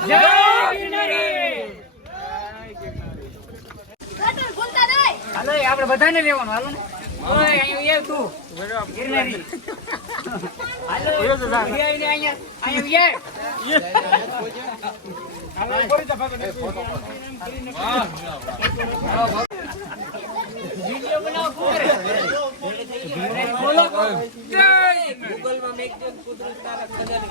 જય હાલો આપણે બધાને લેવાનું હાલો ને અહીંયા તું ગિરનારી હાલો અહીંયા અહીંયા ઉયાર બનાવો બોલો જય ગૂગલમાં મેક કુદરત તારા ખજાની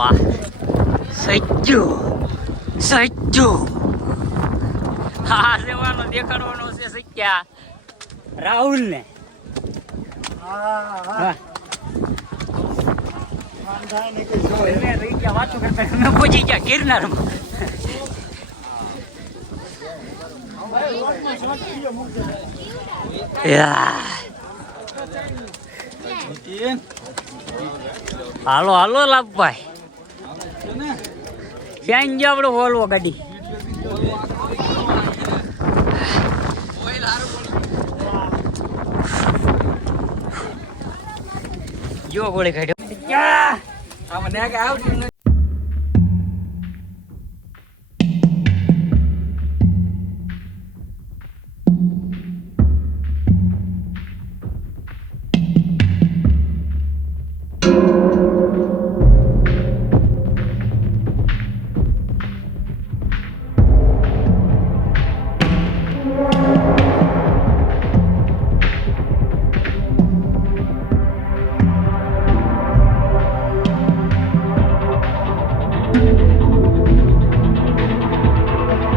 આ સજ્જો સજ્જો હા સેવાનો દેખાડવાનો છે સત્યા રાહુલ ને પહોંચી ગયા ગિરનારમાં યા. હાલો હાલો લાભભાઈ ક્યાં ગયા આપણે વોલ્વો ગાડી જો ગોળી કાઢ્યો મને કે આવતી નથી.